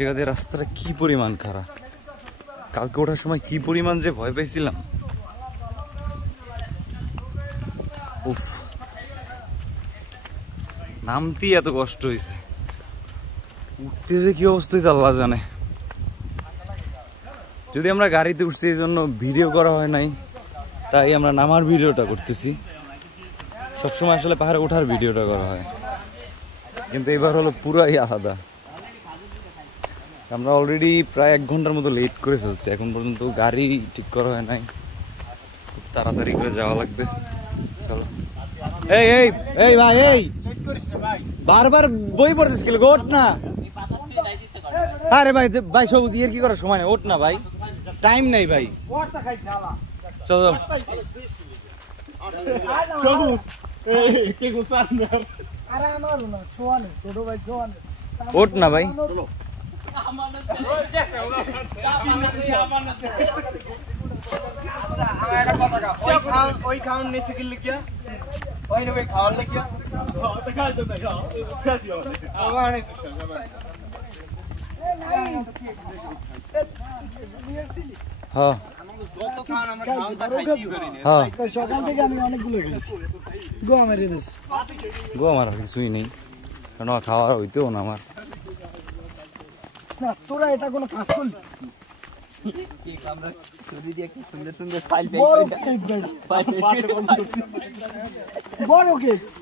জায়গাতে রাস্তাটা কি পরিমাণ খারাপ, কালকে ওঠার সময় কি পরিমাণ যে ভয় পাইছিলাম। উফ, নামতেই এত কষ্ট হয়েছে, উঠতে যে কি অবস্থা হয়েছে আল্লাহ জানে। যদি আমরা গাড়িতে উঠছি এই জন্য ভিডিও করা হয় নাই, তাই আমরা নামার ভিডিওটা করতেছি। সবসময় আসলে পাহাড়ে ওঠার ভিডিওটা করা হয়, কিন্তু এবার হলো পুরাই আলাদা। আমরা অলরেডি প্রায় 1 ঘন্টার মতো লেট করে ফেলছি, এখন পর্যন্ত গাড়ি ঠিক করা হয় নাই, খুব তাড়াতাড়ি করে যাওয়া লাগবে। চলো। এই এই এই ভাই, এই বারবার বই পড়তেছ কি ওঠ না। আরে ভাই ভাই সবুজ ইয়ের কি করার সময় নেই, ওঠ না ভাই, টাইম নেই ভাই। চলো ওঠ না ভাই। হ্যাঁ সকাল থেকে আমি অনেকগুলো খেয়েছি, গোয়া মেরে দিয়েছি। গোয়া মারা কিছুই নেই, কারণ খাওয়ার হইতেও না আমার। তোরা এটা কোনো কাজ করলি?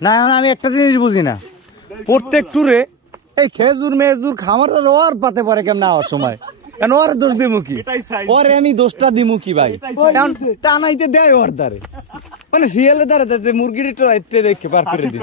না আমি একটা জিনিস বুঝি না, প্রত্যেক ট্যুরে এই খেজুর মেজুর খামার ওর পাতে পরে কেন নেওয়ার সময়, কেন ওর দোষ দিমু কি, ওরে আমি দোষটা দিমু কি ভাই, টানাইতে দেয় ওর দ্বারে, মানে শিয়ালে দ্বারে যে মুরগিটা দেখে পার করে দিই।